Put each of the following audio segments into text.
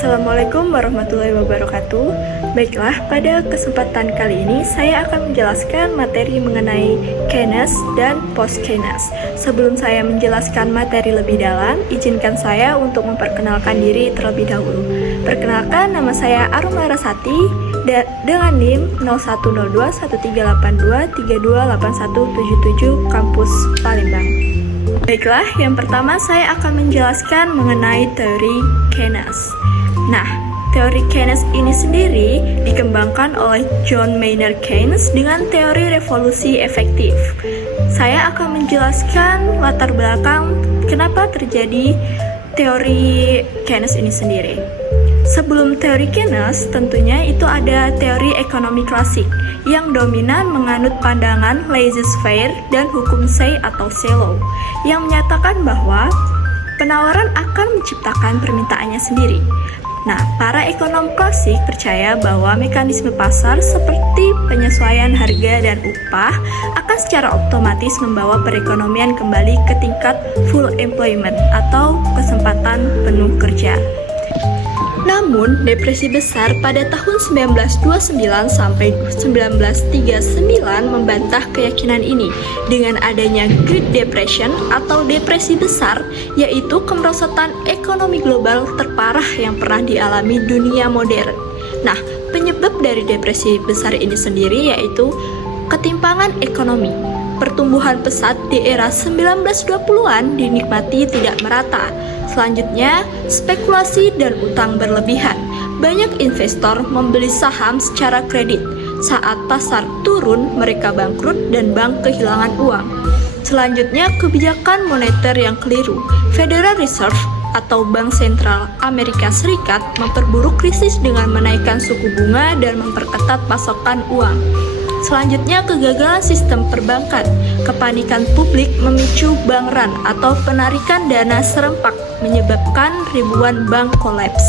Assalamualaikum warahmatullahi wabarakatuh. Baiklah, pada kesempatan kali ini saya akan menjelaskan materi mengenai Keynes dan post-Keynes. Sebelum saya menjelaskan materi lebih dalam, izinkan saya untuk memperkenalkan diri terlebih dahulu. Perkenalkan, nama saya Arum Larasati dengan NIM 01021382328177 Kampus Palembang. Baiklah, yang pertama saya akan menjelaskan mengenai teori Keynes. Nah, teori Keynes ini sendiri dikembangkan oleh John Maynard Keynes dengan teori revolusi efektif. Saya akan menjelaskan latar belakang kenapa terjadi teori Keynes ini sendiri. Sebelum teori Keynes, tentunya itu ada teori ekonomi klasik yang dominan menganut pandangan laissez-faire dan hukum Say atau Say Law yang menyatakan bahwa penawaran akan menciptakan permintaannya sendiri. Nah, para ekonom klasik percaya bahwa mekanisme pasar seperti penyesuaian harga dan upah akan secara otomatis membawa perekonomian kembali ke tingkat full employment atau kesempatan penuh kerja. Namun, depresi besar pada tahun 1929 sampai 1939 membantah keyakinan ini dengan adanya Great Depression atau depresi besar, yaitu kemerosotan ekonomi global terparah yang pernah dialami dunia modern. Nah, penyebab dari depresi besar ini sendiri yaitu ketimpangan ekonomi. Pertumbuhan pesat di era 1920-an dinikmati tidak merata. Selanjutnya, spekulasi dan utang berlebihan. Banyak investor membeli saham secara kredit. Saat pasar turun, mereka bangkrut dan bank kehilangan uang. Selanjutnya, kebijakan moneter yang keliru. Federal Reserve atau Bank Sentral Amerika Serikat memperburuk krisis dengan menaikkan suku bunga dan memperketat pasokan uang. Selanjutnya, kegagalan sistem perbankan. Kepanikan publik memicu bank run atau penarikan dana serempak menyebabkan ribuan bank kolaps.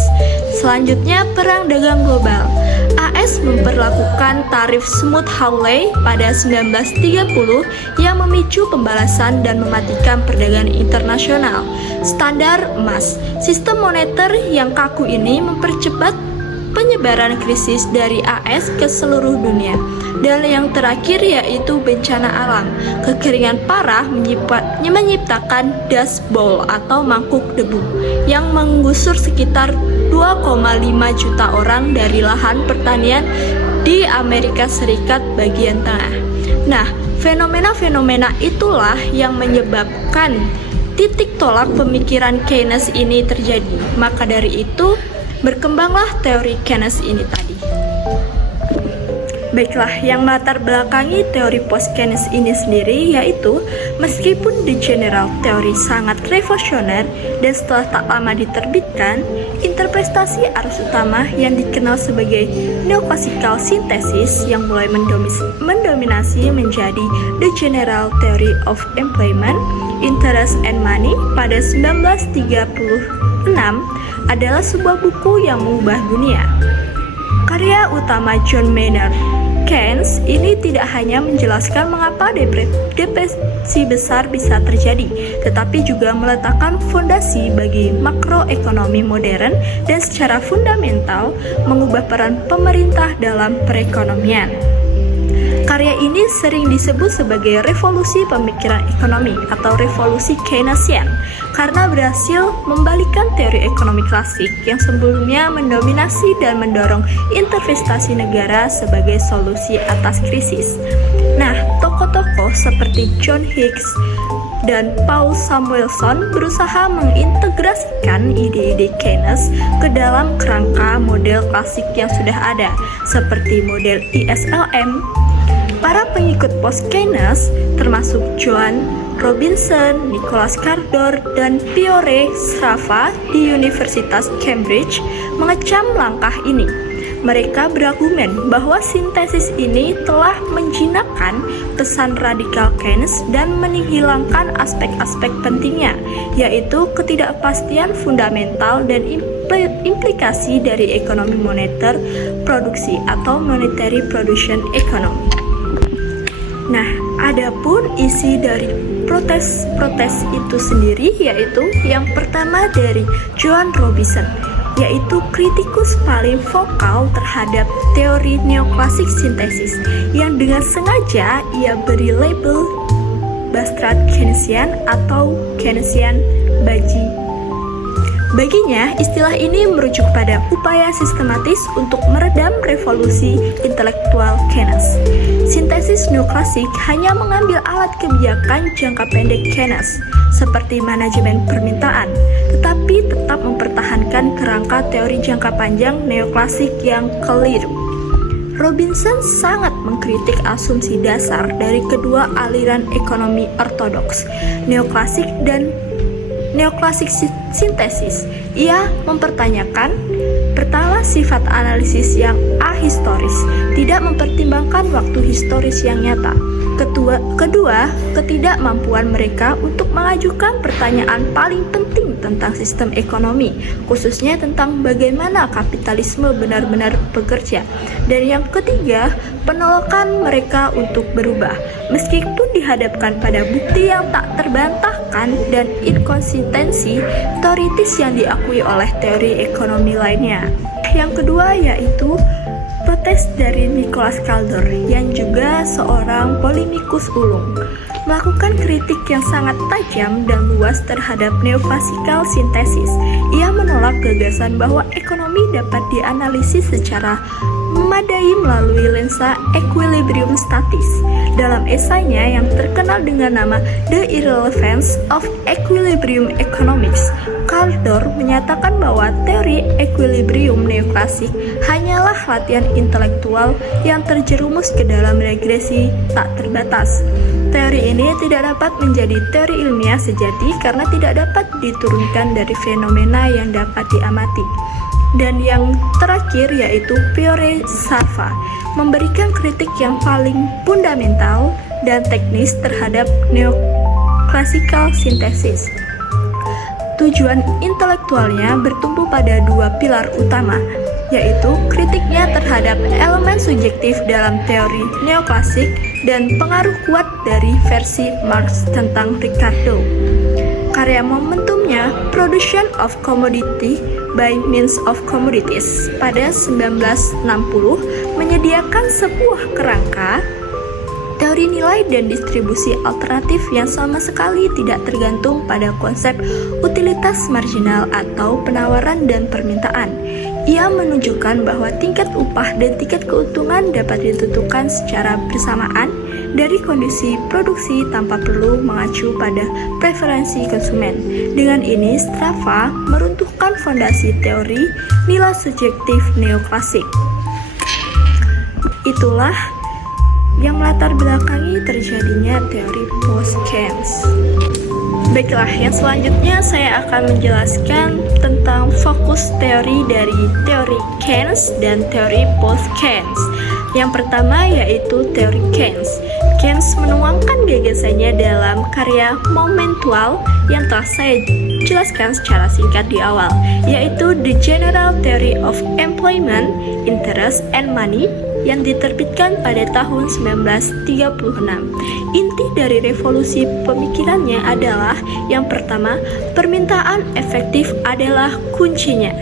Selanjutnya, perang dagang global. AS memperlakukan tarif Smoot-Hawley pada 1930 yang memicu pembalasan dan mematikan perdagangan internasional. Standar emas. Sistem moneter yang kaku ini mempercepat penyebaran krisis dari AS ke seluruh dunia. Dan yang terakhir yaitu bencana alam. Kekeringan parah menciptakan dust bowl atau mangkuk debu yang menggusur sekitar 2,5 juta orang dari lahan pertanian di Amerika Serikat bagian tengah. Nah, fenomena-fenomena itulah yang menyebabkan titik tolak pemikiran Keynes ini terjadi. Maka dari itu, berkembanglah teori Keynes ini tadi. Baiklah, yang melatar belakangi teori post-Keynes ini sendiri yaitu meskipun The General Theory sangat revolusioner dan setelah tak lama diterbitkan, interpretasi arus utama yang dikenal sebagai neoclassical synthesis yang mulai mendominasi menjadi The General Theory of Employment, Interest and Money pada 1936 adalah sebuah buku yang mengubah dunia. Karya utama John Maynard Keynes ini tidak hanya menjelaskan mengapa depresi besar bisa terjadi, tetapi juga meletakkan fondasi bagi makroekonomi modern dan secara fundamental mengubah peran pemerintah dalam perekonomian. Karya ini sering disebut sebagai revolusi pemikiran ekonomi atau revolusi Keynesian karena berhasil membalikkan teori ekonomi klasik yang sebelumnya mendominasi dan mendorong investasi negara sebagai solusi atas krisis. Nah, tokoh-tokoh seperti John Hicks dan Paul Samuelson berusaha mengintegrasikan ide-ide Keynes ke dalam kerangka model klasik yang sudah ada, seperti model ISLM. Para pengikut post-Keynes termasuk Joan Robinson, Nicholas Cardor, dan Pierre Srava di Universitas Cambridge mengecam langkah ini. Mereka berargumen bahwa sintesis ini telah menjinakkan pesan radikal Keynes dan menghilangkan aspek-aspek pentingnya, yaitu ketidakpastian fundamental dan implikasi dari ekonomi moneter produksi atau monetary production economy. Nah, adapun isi dari protes-protes itu sendiri yaitu yang pertama dari Joan Robinson, yaitu kritikus paling vokal terhadap teori neoklasik sintesis yang dengan sengaja ia beri label Bastard Keynesian atau Keynesian Baginya, istilah ini merujuk pada upaya sistematis untuk meredam revolusi intelektual Keynes. Sintesis neoklasik hanya mengambil alat kebijakan jangka pendek Keynes, seperti manajemen permintaan, tetapi tetap mempertahankan kerangka teori jangka panjang neoklasik yang keliru. Robinson sangat mengkritik asumsi dasar dari kedua aliran ekonomi ortodoks, neoklasik dan neoklasik sintesis. Ia mempertanyakan pertama sifat analisis yang ahistoris, tidak mempertimbangkan waktu historis yang nyata. Kedua, ketidakmampuan mereka untuk mengajukan pertanyaan paling penting tentang sistem ekonomi, khususnya tentang bagaimana kapitalisme benar-benar bekerja. Dan yang ketiga, penolakan mereka untuk berubah, meskipun dihadapkan pada bukti yang tak terbantahkan dan inkonsistensi teoritis yang diakui oleh teori ekonomi lainnya. Yang kedua yaitu protes dari Nicholas Kaldor yang juga seorang polemikus ulung, melakukan kritik yang sangat tajam dan luas terhadap neoklasikal sintesis. Ia menolak gagasan bahwa ekonomi dapat dianalisis secara memadai melalui lensa equilibrium statis. Dalam esainya yang terkenal dengan nama The Irrelevance of Equilibrium Economics, Kaldor menyatakan bahwa teori equilibrium neoklasik hanyalah latihan intelektual yang terjerumus ke dalam regresi tak terbatas. Teori ini tidak dapat menjadi teori ilmiah sejati karena tidak dapat diturunkan dari fenomena yang dapat diamati. Dan yang terakhir yaitu Fiore Sarva, memberikan kritik yang paling fundamental dan teknis terhadap neoklassikal sintesis. Tujuan intelektualnya bertumpu pada dua pilar utama, yaitu kritiknya terhadap elemen subjektif dalam teori neoklasik dan pengaruh kuat dari versi Marx tentang Ricardo. Karya momentumnya Production of Commodity by Means of Commodities pada 1960 menyediakan sebuah kerangka teori nilai dan distribusi alternatif yang sama sekali tidak tergantung pada konsep utilitas marginal atau penawaran dan permintaan. Ia menunjukkan bahwa tingkat upah dan tingkat keuntungan dapat ditentukan secara bersamaan dari kondisi produksi tanpa perlu mengacu pada preferensi konsumen. Dengan ini, Strava meruntuhkan fondasi teori nilai subjektif neoklasik. Itulah yang melatar belakangi terjadinya teori post-Keynes. Baiklah, yang selanjutnya saya akan menjelaskan tentang fokus teori dari teori Keynes dan teori post-Keynes. Yang pertama yaitu teori Keynes. Keynes menuangkan gagasannya dalam karya momentual yang telah saya jelaskan secara singkat di awal, yaitu The General Theory of Employment, Interest, and Money yang diterbitkan pada tahun 1936. Inti dari revolusi pemikirannya adalah yang pertama, permintaan efektif adalah kuncinya.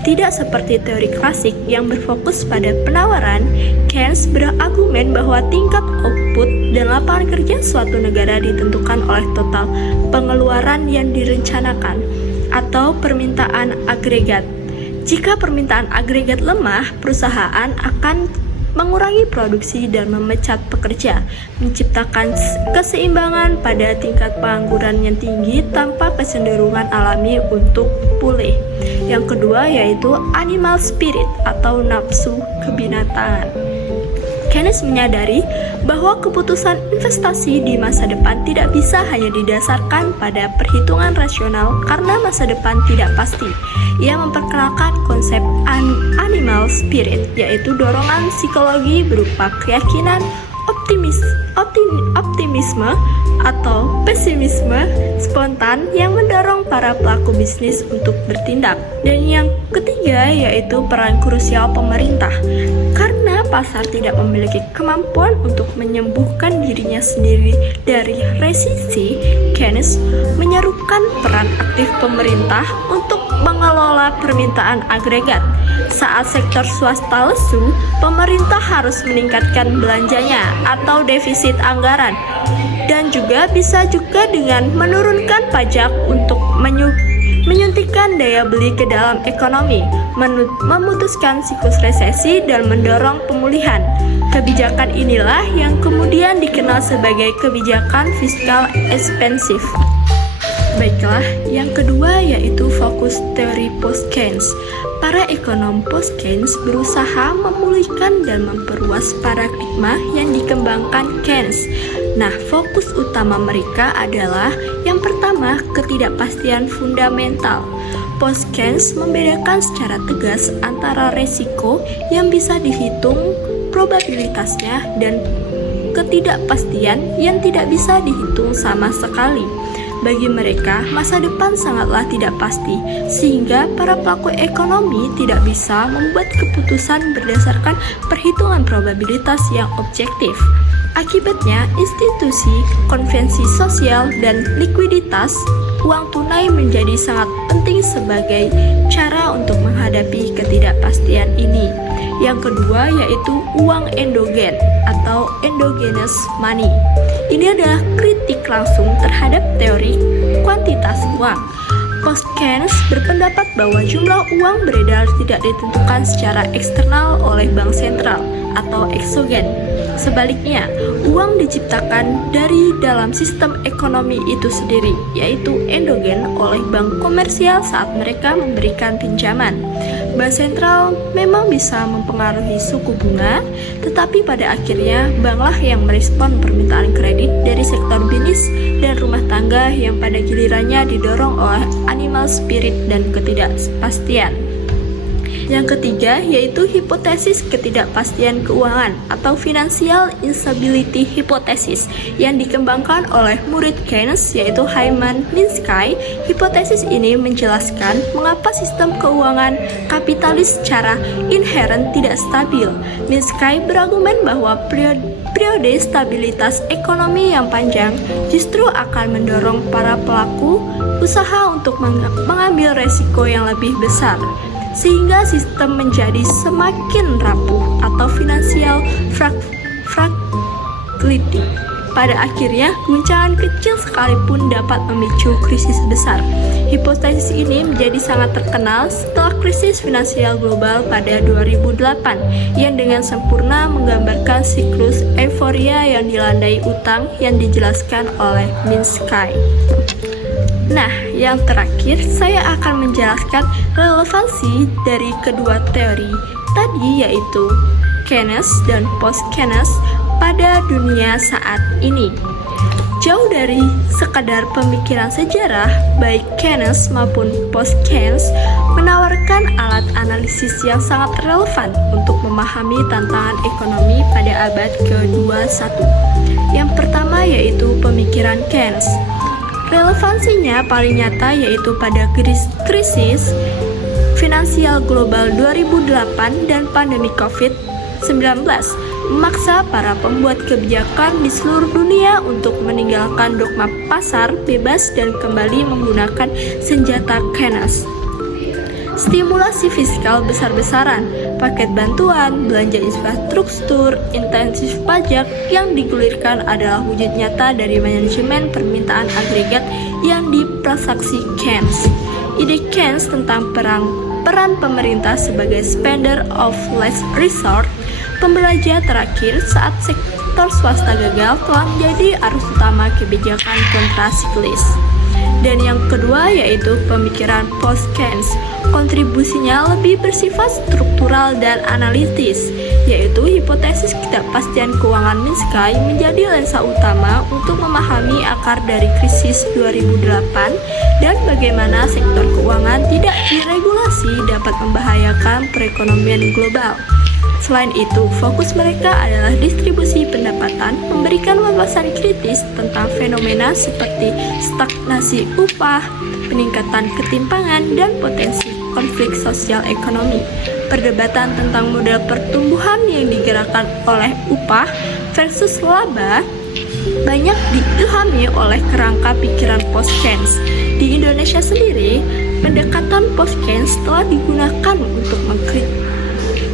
Tidak seperti teori klasik yang berfokus pada penawaran, Keynes berargumen bahwa tingkat output dan lapangan kerja suatu negara ditentukan oleh total pengeluaran yang direncanakan atau permintaan agregat. Jika permintaan agregat lemah, perusahaan akan mengurangi produksi dan memecat pekerja, menciptakan keseimbangan pada tingkat pengangguran yang tinggi tanpa kecenderungan alami untuk pulih. Yang kedua yaitu animal spirit atau nafsu kebinatangan. Keynes menyadari bahwa keputusan investasi di masa depan tidak bisa hanya didasarkan pada perhitungan rasional karena masa depan tidak pasti. Ia memperkenalkan konsep animal spirit, yaitu dorongan psikologi berupa keyakinan, optimisme atau pesimisme spontan yang mendorong para pelaku bisnis untuk bertindak. Dan yang ketiga yaitu peran krusial pemerintah. Karena pasar tidak memiliki kemampuan untuk menyembuhkan dirinya sendiri dari resesi, Keynes menyerukan peran aktif pemerintah untuk mengelola pola permintaan agregat. Saat sektor swasta lesu, pemerintah harus meningkatkan belanjanya atau defisit anggaran. Dan juga bisa juga dengan menurunkan pajak untuk menyuntikkan daya beli ke dalam ekonomi, memutuskan siklus resesi dan mendorong pemulihan. Kebijakan inilah yang kemudian dikenal sebagai kebijakan fiskal ekspansif. Baiklah, yang kedua yaitu fokus teori post-Keynes. Para ekonom post-Keynes berusaha memulihkan dan memperluas paradigma yang dikembangkan Keynes. Nah, fokus utama mereka adalah yang pertama, ketidakpastian fundamental. Post-Keynes membedakan secara tegas antara resiko yang bisa dihitung probabilitasnya dan ketidakpastian yang tidak bisa dihitung sama sekali. Bagi mereka, masa depan sangatlah tidak pasti, sehingga para pelaku ekonomi tidak bisa membuat keputusan berdasarkan perhitungan probabilitas yang objektif. Akibatnya, institusi, konvensi sosial, dan likuiditas uang tunai menjadi sangat penting sebagai cara untuk menghadapi ketidakpastian ini. Yang kedua yaitu uang endogen atau endogenous money. Ini adalah kritik langsung terhadap teori kuantitas uang. Post-Keynes berpendapat bahwa jumlah uang beredar tidak ditentukan secara eksternal oleh bank sentral atau eksogen. Sebaliknya, uang diciptakan dari dalam sistem ekonomi itu sendiri, yaitu endogen oleh bank komersial saat mereka memberikan pinjaman. Bank sentral memang bisa mempengaruhi suku bunga, tetapi pada akhirnya banklah yang merespon permintaan kredit dari sektor bisnis dan rumah tangga yang pada gilirannya didorong oleh animal spirit dan ketidakpastian. Yang ketiga yaitu hipotesis ketidakpastian keuangan atau financial instability hypothesis yang dikembangkan oleh murid Keynes yaitu Hyman Minsky. Hipotesis ini menjelaskan mengapa sistem keuangan kapitalis secara inherent tidak stabil. Minsky berargumen bahwa periode stabilitas ekonomi yang panjang justru akan mendorong para pelaku usaha untuk mengambil resiko yang lebih besar, sehingga sistem menjadi semakin rapuh atau financial fragility. Pada akhirnya, guncangan kecil sekalipun dapat memicu krisis besar. Hipotesis ini menjadi sangat terkenal setelah krisis finansial global pada 2008 yang dengan sempurna menggambarkan siklus euforia yang dilandai utang yang dijelaskan oleh Minsky. Nah, yang terakhir saya akan menjelaskan relevansi dari kedua teori tadi yaitu Keynes dan post-Keynes pada dunia saat ini. Jauh dari sekadar pemikiran sejarah, baik Keynes maupun post-Keynes menawarkan alat analisis yang sangat relevan untuk memahami tantangan ekonomi pada abad ke-21. Yang pertama yaitu pemikiran Keynes. Relevansinya paling nyata yaitu pada krisis finansial global 2008 dan pandemi COVID-19 memaksa para pembuat kebijakan di seluruh dunia untuk meninggalkan dogma pasar bebas dan kembali menggunakan senjata Keynes. Stimulasi fiskal besar-besaran, paket bantuan, belanja infrastruktur, intensif pajak yang digulirkan adalah wujud nyata dari manajemen permintaan agregat yang diprasaksi Keynes. Ide Keynes tentang peran pemerintah sebagai spender of last resort, pembelajar terakhir saat sektor swasta gagal telah menjadi arus utama kebijakan kontrasiklis. Dan yang kedua yaitu pemikiran post-Keynes. Kontribusinya lebih bersifat struktural dan analitis, yaitu hipotesis ketidakpastian keuangan Minsky menjadi lensa utama untuk memahami akar dari krisis 2008 dan bagaimana sektor keuangan tidak diregulasi dapat membahayakan perekonomian global. Selain itu, fokus mereka adalah distribusi pendapatan, memberikan wawasan kritis tentang fenomena seperti stagnasi upah, peningkatan ketimpangan, dan potensi konflik sosial ekonomi. Perdebatan tentang model pertumbuhan yang digerakkan oleh upah versus laba banyak diilhami oleh kerangka pikiran post-Keynes. Di Indonesia sendiri, pendekatan post-Keynes telah digunakan untuk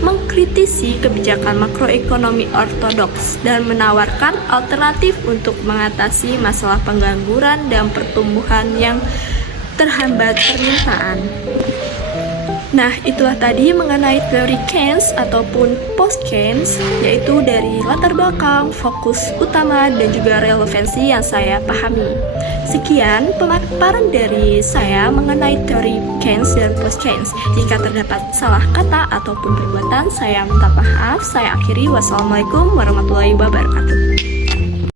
mengkritisi kebijakan makroekonomi ortodoks dan menawarkan alternatif untuk mengatasi masalah pengangguran dan pertumbuhan yang terhambat permintaan. Nah, itulah tadi mengenai teori Keynes ataupun post-Keynes, yaitu dari latar belakang, fokus utama, dan juga relevansi yang saya pahami. Sekian pemaparan dari saya mengenai teori Keynes dan post-Keynes. Jika terdapat salah kata ataupun perbuatan, saya minta maaf. Saya akhiri. Wassalamualaikum warahmatullahi wabarakatuh.